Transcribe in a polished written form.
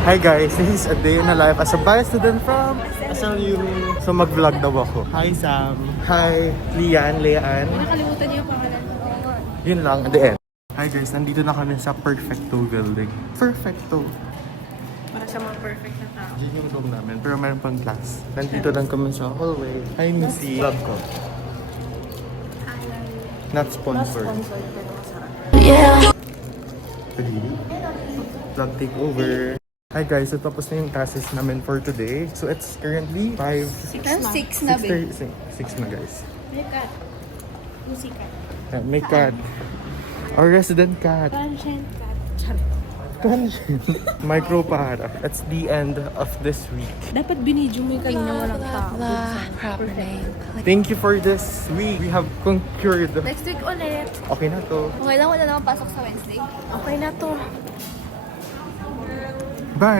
Hi guys, this is a day in a life as a bio student from SLU. So mag-vlog daw ako. Hi Sam. Hi Lian. Nakalimutan niyo yung pangalan ko. Yun lang, at the end. Hi guys, nandito na kami sa Perfecto building. Perfecto. Para sa mga perfect na tao. Yun yung room namin, pero meron pang class. Nandito lang kami sa hallway. Hi Missy. Vlog ko. Not sponsored. Pero masarap. Really? Vlog takeover. Hi guys, so tapos na yung classes namin for today. So it's currently 6 na, babe. 6 na guys. May cat. Musika. Yeah, may cat. Our resident cat. Transient cat. Micro para. That's the end of this week. Dapat binidyo mo yung kanina walang tao. Proper name. Thank you for this week. We have conquered. Next week ulit. Okay na to. Okay lang, wala naman pasok sa Wednesday. Okay na to.